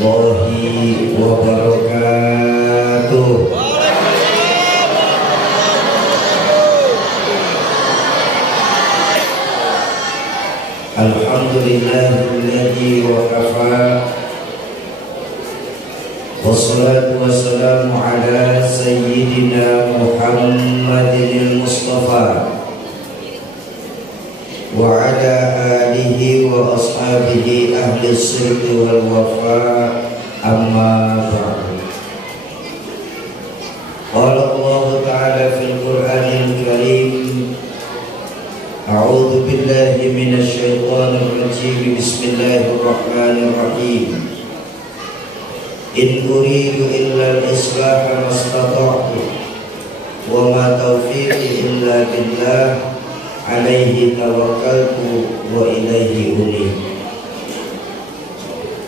warahmatullahi wabarakatuh. Alhamdulillahilladzi wa kafa, wassalatu wassalamu ala sayyidina Muhammadin al-Mustafa wa ala alihi wa ashabihi ahli sirri wal wafa, amma ba'du. Qala Allah ta'ala fil Qur'anil Karim, a'udzu billahi minasy syaithanir rajim, bismillahirrahmanirrahim. In uridu illa al-islaha mastata'tu wa ma taufiqi illa billah, alaihi tawakkaltu wa ilaihi unib.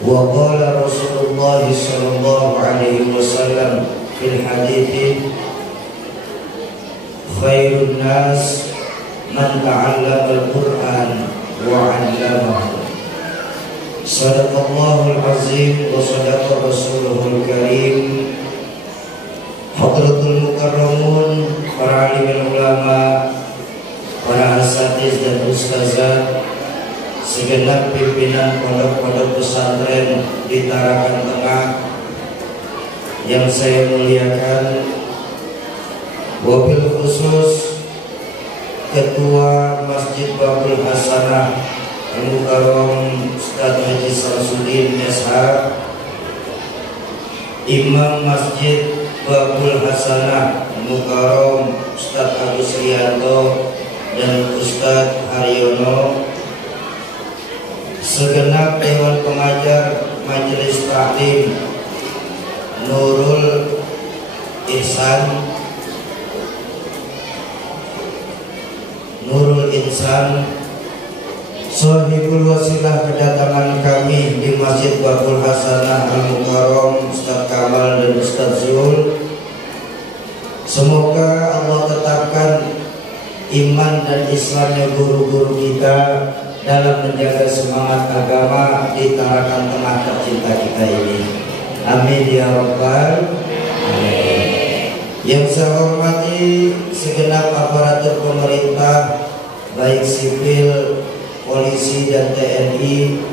Wa qala Rasulullah sallallahu alaihi wasallam fil hadithi, khairun nas man ta'allama al-Qur'an wa 'allamahu. Sadaqallahul azim wa sadaqa rasuluhul karim. Hadratul mukarramun, para alim ulama, para asatiz dan ustazah, segenap pimpinan pondok-pondok pesantren di Tarakan Tengah yang saya muliakan, wabil khusus Ketua Masjid Babul Hasanah Al-Mukarram Ustaz Haji Samsudin SH, Imam Masjid Babul Hasanah Al-Mukarram Ustaz Agus Rianto dan Ustaz Haryono, segenap Dewan Pengajar Majelis Taklim Nurul Insan, Sohibul Wasilah kedatangan kami di Masjid Babul Hasanah Al-Mukarram Ustaz Kamal dan Ustaz Zul. Semoga Allah tetapkan iman dan Islamnya guru-guru kita dalam menjaga semangat agama di Tarakan Tengah tercinta kita ini. Amin ya rabbal alamin. Yang saya hormati segenap aparatur pemerintah, baik sipil, polisi dan TNI,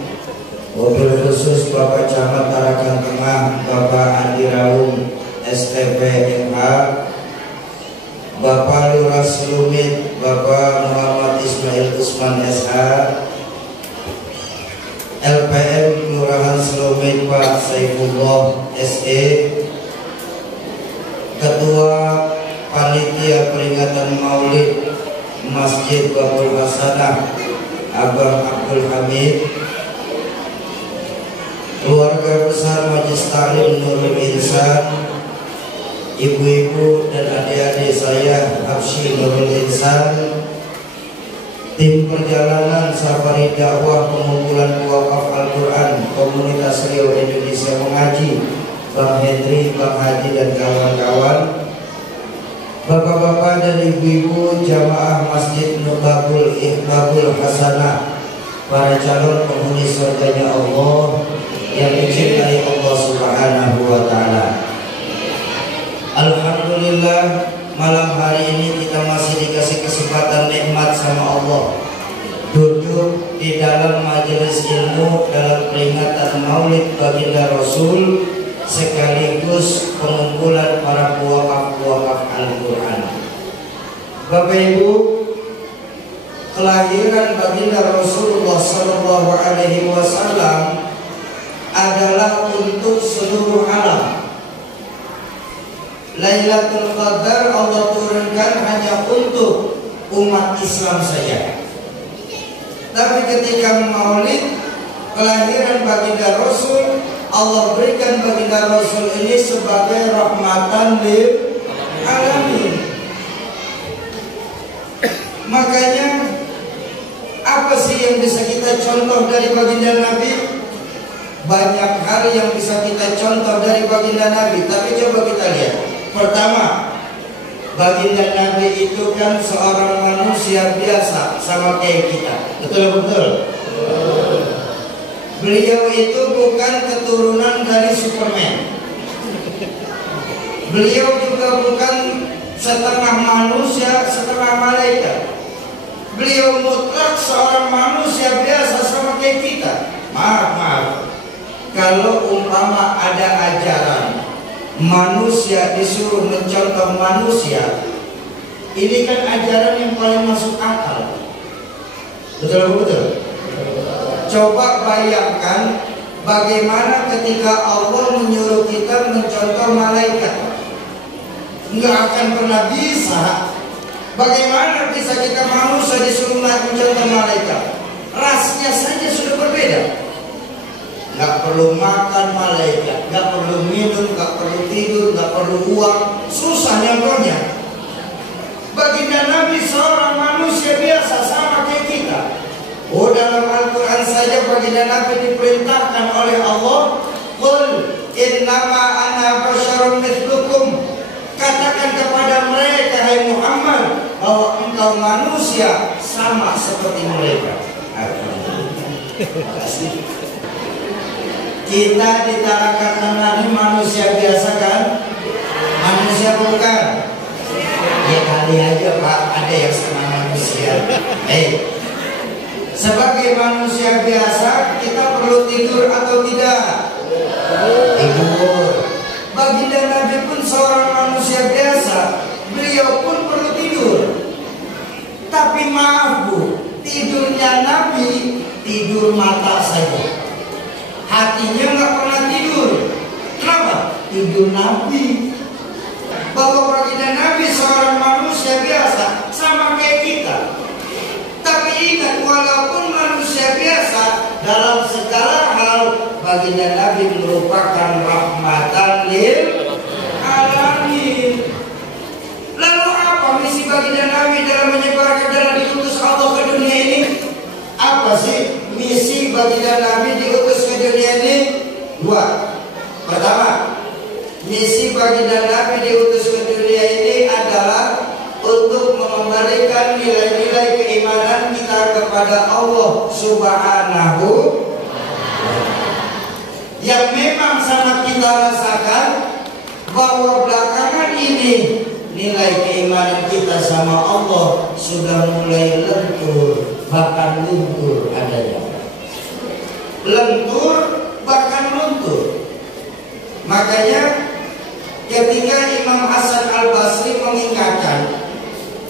wabil khusus Bapak Camat Tarakan Tengah, Bapak Andi Raung STP MH, Bapak Lurah Selumit, Bapak Muhammad Ismail Usman SH, LPM Kelurahan Selumit Pak Saifullah SE, Ketua Panitia Peringatan Maulid Masjid Babul Hasanah Abang Abdul Hamid, keluarga besar Majelis Taklim Nurul Insan, ibu-ibu dan adik-adik saya Habsyi Nurul Insan, tim perjalanan safari dakwah pengumpulan wakaf Al-Quran Komunitas Riau Indonesia Mengaji, Bang Hendri, Bang Haji dan kawan-kawan, bapak-bapak dan ibu-ibu jamaah Masjid Babul Hasanah, para calon penghuni surganya Allah yang dicintai Allah Subhanahu wa Ta'ala. Alhamdulillah, malam hari ini kita masih dikasih kesempatan nikmat sama Allah duduk di dalam majelis ilmu dalam peringatan Maulid Baginda Rasul sekaligus pengumpulan para puwakaf Al-Quran. Bapak Ibu, kelahiran Baginda Rasulullah Sallallahu Alaihi Wasallam adalah untuk seluruh alam. Lailatul Qadar Allah turunkan hanya untuk umat Islam saja. Tapi ketika Maulid kelahiran Baginda Rasul, Allah berikan Baginda Rasul ini sebagai rahmatan lil alamin. Makanya apa sih yang bisa kita contoh dari Baginda Nabi? Banyak hal yang bisa kita contoh dari Baginda Nabi. Tapi coba kita lihat. Pertama, Baginda Nabi itu kan seorang manusia biasa sama kayak kita. Betul-betul. Beliau itu bukan keturunan dari Superman. Beliau juga bukan setengah manusia, setengah malaikat. Beliau mutlak seorang manusia biasa sama kayak kita. Maaf. Kalau umpama ada ajaran manusia disuruh mencontoh manusia, ini kan ajaran yang paling masuk akal. Betul? Coba bayangkan bagaimana ketika Allah menyuruh kita mencontoh malaikat. Nggak akan pernah bisa. Bagaimana bisa kita manusia disuruh mencontoh malaikat? Rasnya saja sudah berbeda. Nggak perlu makan malaikat, nggak perlu minum, nggak perlu tidur, nggak perlu uang. Susah nyontohnya. Baginda Nabi seorang manusia biasa sama kayak kita. Oh, dalam Al-Quran saja baginda Nabi diperintahkan oleh Allah, qul innama ana basyarun mithlukum. Katakan kepada mereka, hai Muhammad, bahwa engkau manusia sama seperti mereka. Terima kasih. Kita ditarakan ini manusia biasa kan? Manusia bukan? Ya kali aja Pak, ada yang setengah manusia. Sebagai manusia biasa, kita perlu tidur atau tidak? Tidur. Baginda Nabi pun seorang manusia biasa, beliau pun perlu tidur. Tapi maaf Bu, tidurnya Nabi tidur mata saja. Hatinya nggak pernah tidur. Kenapa? Tidur Nabi. Bahwa baginda Nabi seorang manusia biasa, sama kayak kita. Tapi ingat, walaupun manusia biasa, dalam segala hal baginda Nabi merupakan rahmatan lil alamin. Lalu apa misi baginda Nabi dalam menyebarkan jalan diutus Allah ke dunia ini? Apa sih misi baginda Nabi diutus ke dunia ini? Dua. Pertama, misi baginda Nabi diutus ke dunia ini adalah untuk mengembalikan nilai-nilai keimanan kita kepada Allah Subhanahu yang memang sangat kita rasakan bahwa belakangan ini nilai keimanan kita sama Allah sudah mulai lentur, bahkan luntur adanya. Lentur bahkan luntur. Makanya ketika Imam Hasan Al-Basri mengingatkan,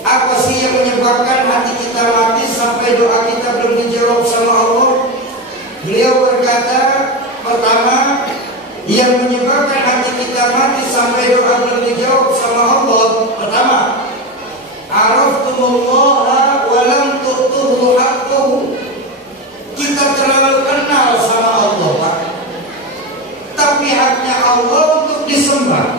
apa sih yang menyebabkan hati kita mati sampai doa kita belum dijawab sama Allah? Beliau berkata, pertama, yang menyebabkan hati kita mati sampai doa belum dijawab sama Allah, pertama, araftumullah wa lam tu'tuhu haqqahu. Kita terlalu kenal sama Allah, Pak. Tapi haknya Allah untuk disembah.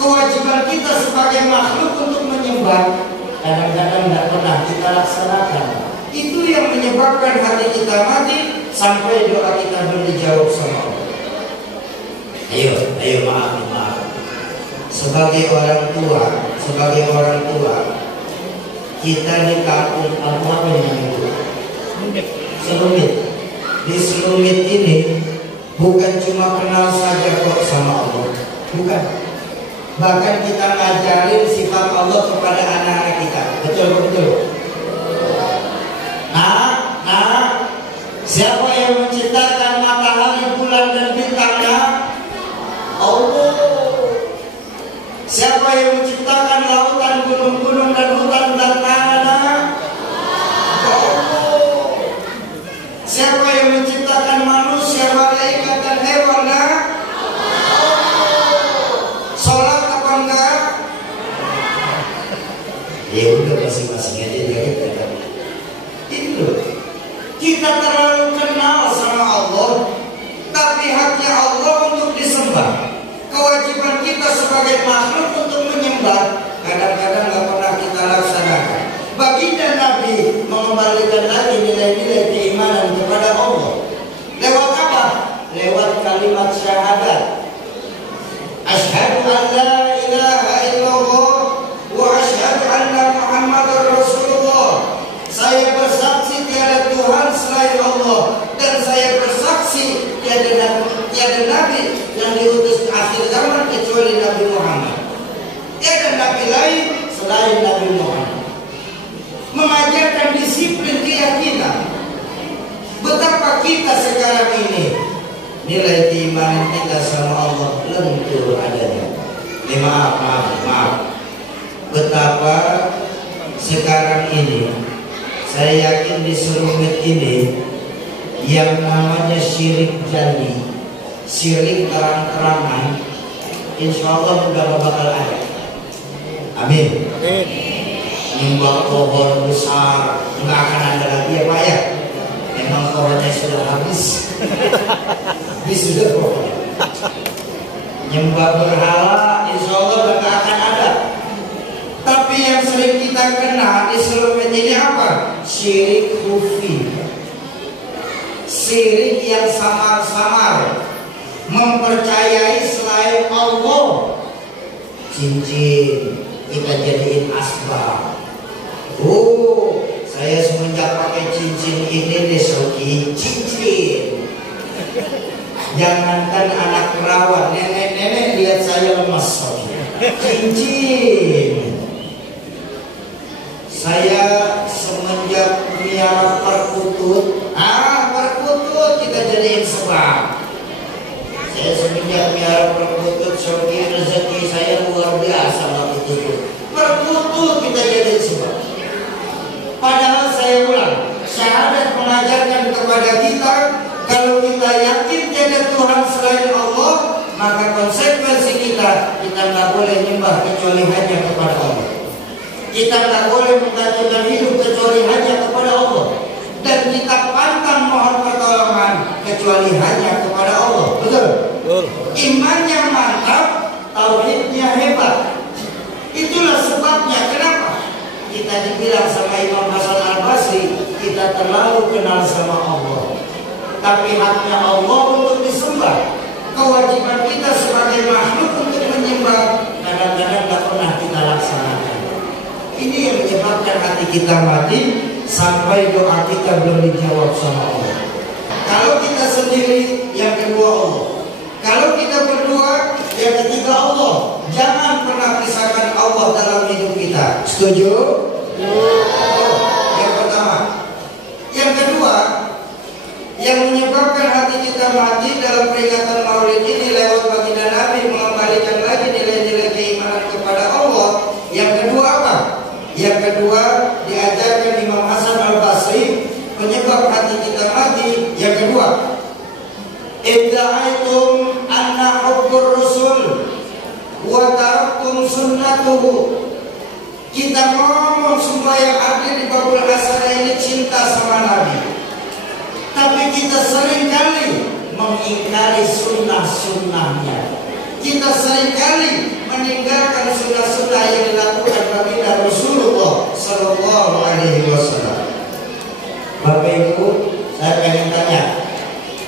Kewajiban kita sebagai makhluk untuk menyembah kadang-kadang tidak pernah kita laksanakan. Itu yang menyebabkan hati kita mati sampai doa kita belum dijawab sama Allah. Ayo maaf. Sebagai orang tua, kita di kampung apa yang itu? Selumit. Di Selumit ini bukan cuma kenal saja kok sama Allah, bukan. Bahkan kita ngajarin sifat Allah kepada anak-anak kita. Betul. Nah, siapa yang menciptakan matahari, bulan dan bintangnya? Allah. Siapa yang menciptakan lautan, gunung-gunung dan hutan dan tanah? Allah. Siapa yang menciptakan manusia, malaikat dan hewan? Sholat apa enggak? Ya udah masing-masing aja dia kita. Itu kita terlalu kenal sama Allah, tapi haknya Allah untuk disembah. Kewajiban kita sebagai makhluk untuk menyembah kadang-kadang nggak pernah kita laksanakan. Baginda Nabi mengembalikan lagi nilai-nilai keimanan kepada Allah. Lewat apa? Lewat kalimat syahadat. Asyhadu an la ilaha illallah wa asyhadu anna Muhammadar Rasulullah. Saya bersaksi tiada Tuhan selain Allah dan saya bersaksi kecuali Nabi Muhammad. Tiada nabi lain selain Nabi Muhammad. Mengajarkan disiplin keyakinan. Betapa kita sekarang ini nilai keimanan kita sama Allah lentur adanya. Maaf. Betapa sekarang ini saya yakin di seluruh ini yang namanya syirik janji, syirik terang-terangan, insya Allah udah gak bakal ada. Amin. Nyembah pohon besar nggak akan ada lagi ya Pak ya. Memang pohonnya sudah habis. Habis sudah pohon. Nyembah berhala insya Allah udah gak akan ada. Tapi yang sering kita kena di seluruh ini apa? Syirik khufi. Syirik yang samar-samar, mempercayai selain Allah. Cincin kita jadiin asbab. Oh, saya semenjak pakai cincin ini disoki cincin. Jangankan anak perawat, nenek-nenek lihat saya lemas soki. Cincin. Saya semenjak miara perkutut, kita jadiin sebab. Saya semenjak miara perkutut, soki rezeki saya luar biasa waktu itu. Perkutut kita jadiin sebab. Padahal saya ulang, syahadat mengajarkan kepada kita, kalau kita yakin tiada Tuhan selain Allah, maka konsekuensi kita nggak boleh nyembah kecuali hanya kepada Allah. Kita nggak boleh menggantungkan hidup kecuali hanya kepada Allah. Dan kita pantang mohon pertolongan kecuali hanya kepada Allah. Betul? Imannya mantap, tauhidnya hebat. Itulah sebabnya kenapa kita dibilang sama Imam Hasan Al-Basri, kita terlalu kenal sama Allah. Tapi haknya Allah untuk disembah. Kewajiban kita sebagai makhluk untuk menyembah kadang-kadang tak pernah kita laksanakan. Ini yang menyebabkan hati kita mati sampai doa kita belum dijawab sama Allah. Kalau kita sendiri, yang kedua Allah. Kalau kita berdua, yang ketiga Allah. Jangan pernah pisahkan Allah dalam hidup kita. Setuju? Yang pertama. Yang kedua, yang menyebabkan hati kita mati dalam peringatan Maulid ini lewat baginda Nabi mengembalikan lagi nilai-nilai keimanan kepada Allah. Yang kedua apa? Yang kedua diajarkan Imam Hasan Al-Basri penyebab hati kita mati. Yang kedua, idda'aitum anna hubbur rasul wa taraktum sunnatuhu. Kita ngomong semua yang ada di babul hasanah ini cinta sama Nabi, tapi kita seringkali mengingkari sunnah-sunnahnya. Kita seringkali meninggalkan sunnah-sunnah yang dilakukan baginda Rasulullah Sallallahu Alaihi Wasallam. Bapak Ibu, saya ingin tanya,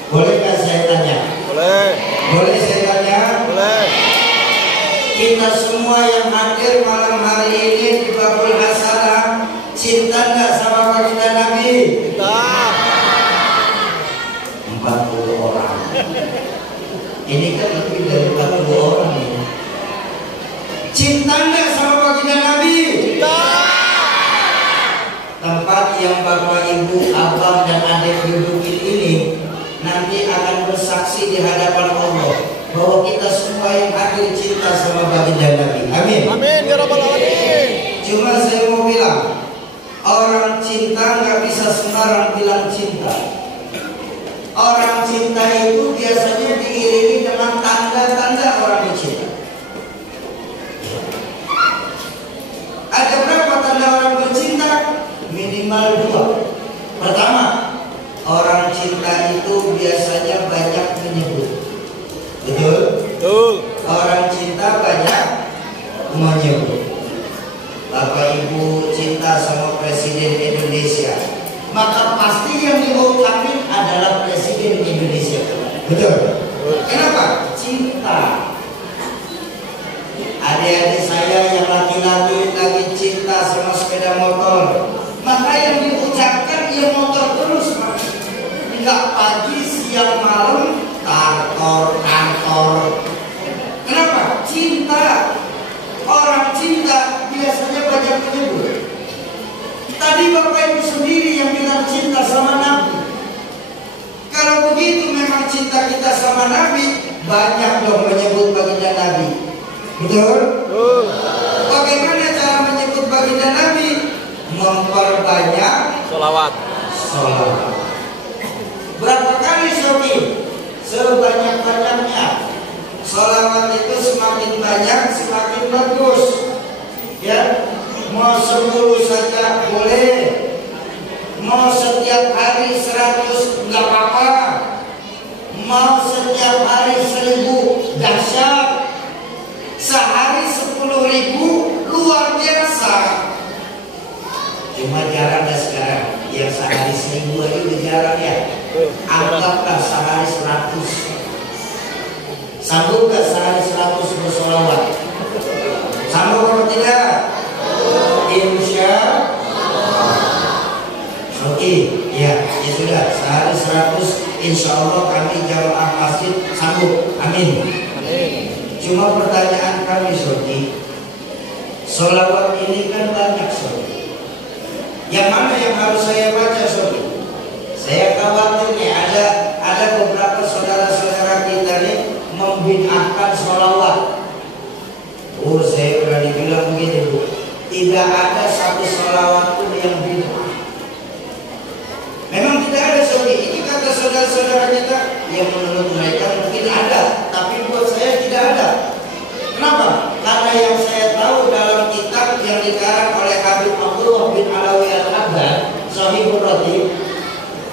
bolehkah saya tanya? Boleh. Boleh saya tanya? Boleh. Kita semua yang hadir malam hari ini di babul hasanah, cinta nggak sama baginda Nabi? Cinta. 40 orang. Ini kan lebih dari 40 orang ini. Cinta nggak sama baginda Nabi? Cinta. Tempat yang bapak, ibu, abang dan adik dudukin ini nanti akan bersaksi di hadapan Allah bahwa kita semua yang hadir cinta sama baginda Nabi. Amin. Amin ya rabbal alamin. Cuma saya mau bilang, orang cinta nggak bisa sembarang bilang cinta. Orang cinta itu biasanya diiringi dengan tanda-tanda orang bercinta. Ada berapa tanda orang bercinta? Minimal 2. Pertama, orang cinta itu biasanya banyak menyebut. Betul? Betul. Orang cinta banyak menyebut. Bapak Ibu cinta sama Presiden Indonesia, maka pasti yang diucapin adalah Presiden Indonesia. Betul? Kenapa? Cinta. Adik-adik saya yang laki-laki lagi cinta sama sepeda motor, maka yang diucapkan ya motor terus, Pak. Enggak pagi, siang, malam, kantor. Kenapa? Cinta. Tadi Bapak Ibu sendiri yang bilang cinta sama Nabi. Kalau begitu memang cinta kita sama Nabi, banyak dong menyebut baginda Nabi. Betul? Bagaimana cara menyebut baginda Nabi? Memperbanyak Sholawat. Berapa kali Sofi? Sebanyak-banyaknya. Sholawat itu semakin banyak semakin bagus. Ya, mau 10 saja boleh. Mau setiap hari 100 nggak apa-apa. Mau setiap hari 1000 dahsyat. Sehari 10.000 luar biasa. Cuma jarang dah sekarang. Yang sehari 1000 aja udah jarang ya. Anggaplah sehari 100. Sanggup gak sehari 100 bersolawat? Sanggup atau tidak? Insya Oke, ya sudah. Sehari 100 insya Allah kami jamaah masjid sanggup. Amin. Cuma pertanyaan kami Soki, solawat ini kan banyak Soki. Yang mana yang harus saya baca Soki? Saya khawatir nih ada beberapa saudara-saudara kita nih membid'ahkan solawat. Saya berani bilang begini Bu, tidak ada satu solawat pun yang bid'ah. Memang tidak ada Soki. Ini kata saudara-saudara kita yang menurut mereka mungkin ada, tapi buat saya tidak ada. Kenapa? Karena yang saya tahu dalam kitab yang dikarang oleh Habib Abdullah bin Alawi Al-Haddad, Shahihur Ratib,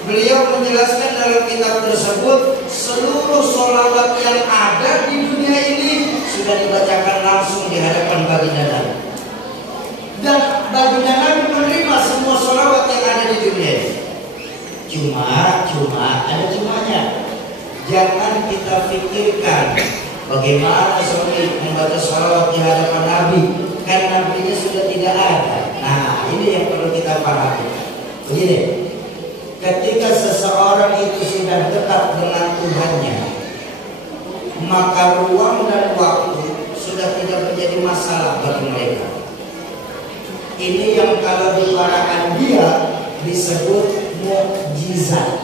beliau menjelaskan dalam kitab tersebut seluruh sholawat yang ada di dunia ini sudah dibacakan langsung di hadapan baginda Nabi. Dan baginda Nabi menerima semua sholawat yang ada di dunia ini. Cuma ada cumanya. Jangan kita pikirkan bagaimana Sofi membaca sholawat di hadapan Nabi, kan Nabinya sudah tidak ada. Nah, ini yang perlu kita pahami. Begini, ketika seseorang itu sudah dekat dengan Tuhannya, maka ruang dan waktu sudah tidak menjadi masalah bagi mereka. Ini yang kalau di para anbiya disebut mukjizat.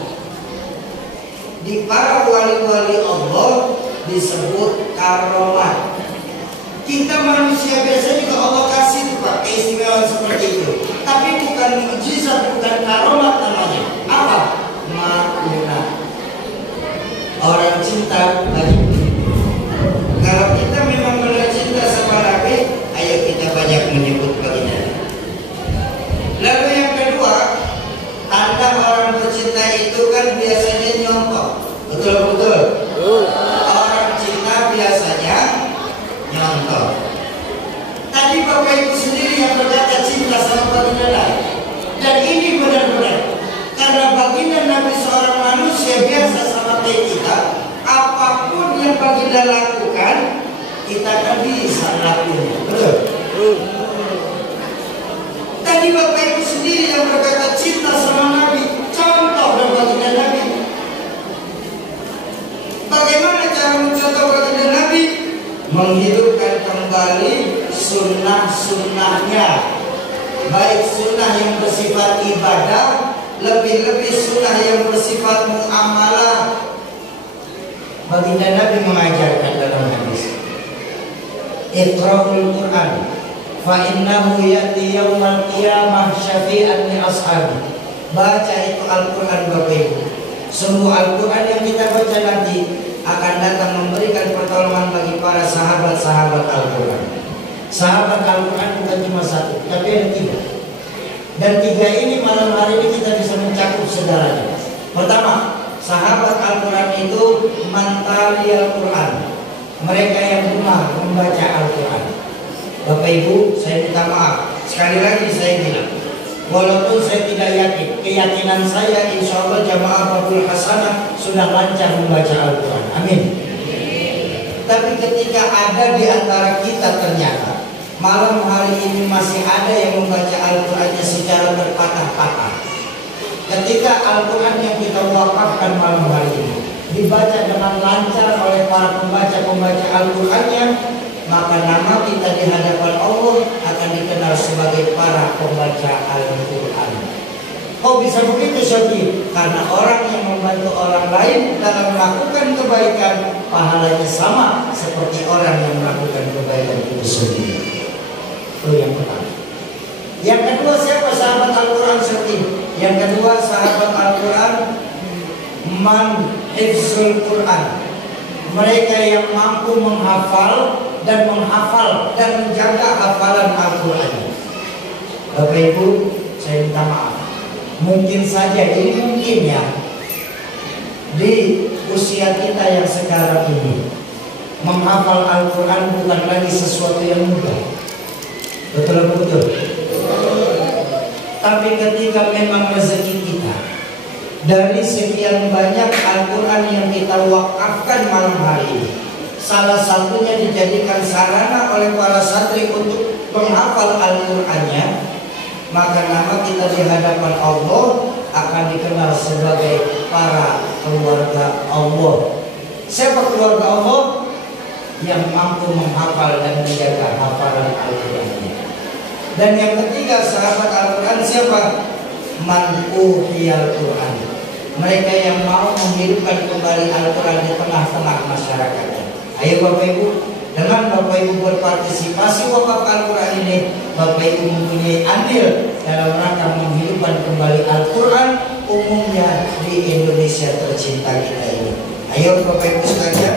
Di para wali-wali Allah disebut karomat. Kita manusia biasa juga Allah kasih tuh Pak keistimewaan seperti itu. Tapi bukan mukjizat, bukan karomat namanya. Apa? Makunah. Orang cinta banyak. Kalau kita memang benar cinta sama Nabi, ayo kita banyak menyebut baginda. Lalu yang kedua, tanda orang bercinta itu kan biasanya nyontoh. Betul-betul. Orang cinta biasanya nyontoh. Tadi Bapak Ibu sendiri yang berkata cinta sama baginda Nabi. Dan ini benar-benar karena baginda Nabi seorang manusia biasa sama kayak kita. Apapun yang baginda lakukan, kita kan bisa lakukan. Betul. Tadi Bapak Ibu sendiri yang berkata cinta sama Nabi, contoh dan baginda Nabi. Bagaimana cara mencontoh baginda Nabi? Menghidupkan kembali sunnah-sunnahnya, baik sunnah yang bersifat ibadah, lebih-lebih sunnah yang bersifat muamalah. Baginda Nabi mengajarkan dalam hadis, Iqra'ul Quran fa innahu ya'ti yaumal qiyamah syafi'an li ashabi. Baca itu Al-Quran Bapak Ibu. Semua Al-Quran yang kita baca nanti akan datang memberikan pertolongan bagi para sahabat-sahabat Al-Quran. Sahabat Al-Quran bukan cuma satu, tapi ada 3. Dan 3 ini malam hari ini kita bisa mencakup segalanya. Pertama, sahabat Al-Quran itu mantali Al-Quran. Mereka yang gemar membaca Al-Quran. Bapak Ibu, saya minta maaf. Sekali lagi saya bilang, walaupun saya tidak yakin, keyakinan saya insya Allah jamaah Babul Hasanah sudah lancar membaca Al-Quran. Amin. Tapi ketika ada di antara kita ternyata malam hari ini masih ada yang membaca Al-Qurannya secara berpatah-patah. Ketika Al-Quran yang kita wakafkan malam hari ini dibaca dengan lancar oleh para pembaca-pembaca Al-Qurannya, maka nama kita di hadapan Allah akan dikenal sebagai para pembaca Al-Quran. Kok bisa begitu Syafi? Karena orang yang membantu orang lain dalam melakukan kebaikan, pahalanya sama seperti orang yang melakukan kebaikan itu sendiri. Itu yang pertama. Yang kedua, siapa sahabat Al-Quran Syafi? Yang kedua, sahabat Al-Quran man hifzul Quran, mereka yang mampu menghafal dan menjaga hafalan Al-Quran. Bapak Ibu, saya minta maaf, mungkin saja ini mungkin ya, di usia kita yang sekarang ini menghafal Al-Quran bukan lagi sesuatu yang mudah. Betul. Tapi ketika memang rezeki kita dari sekian banyak Al-Quran yang kita wakafkan malam hari ini, salah satunya dijadikan sarana oleh para santri untuk menghafal Al-Qurannya, maka nama kita di hadapan Allah akan dikenal sebagai para keluarga Allah. Siapa keluarga Allah? Yang mampu menghafal dan menjaga hafalan Al-Qurannya. Dan yang ketiga, sahabat Al-Quran siapa? Man uhiyal Quran, mereka yang mau menghidupkan kembali Al-Quran di tengah-tengah masyarakatnya. Ayo Bapak Ibu, dengan Bapak Ibu berpartisipasi wakaf Al-Quran ini, Bapak Ibu mempunyai andil dalam rangka menghidupkan kembali Al-Quran umumnya di Indonesia tercinta kita ini. Ayo Bapak Ibu sekalian.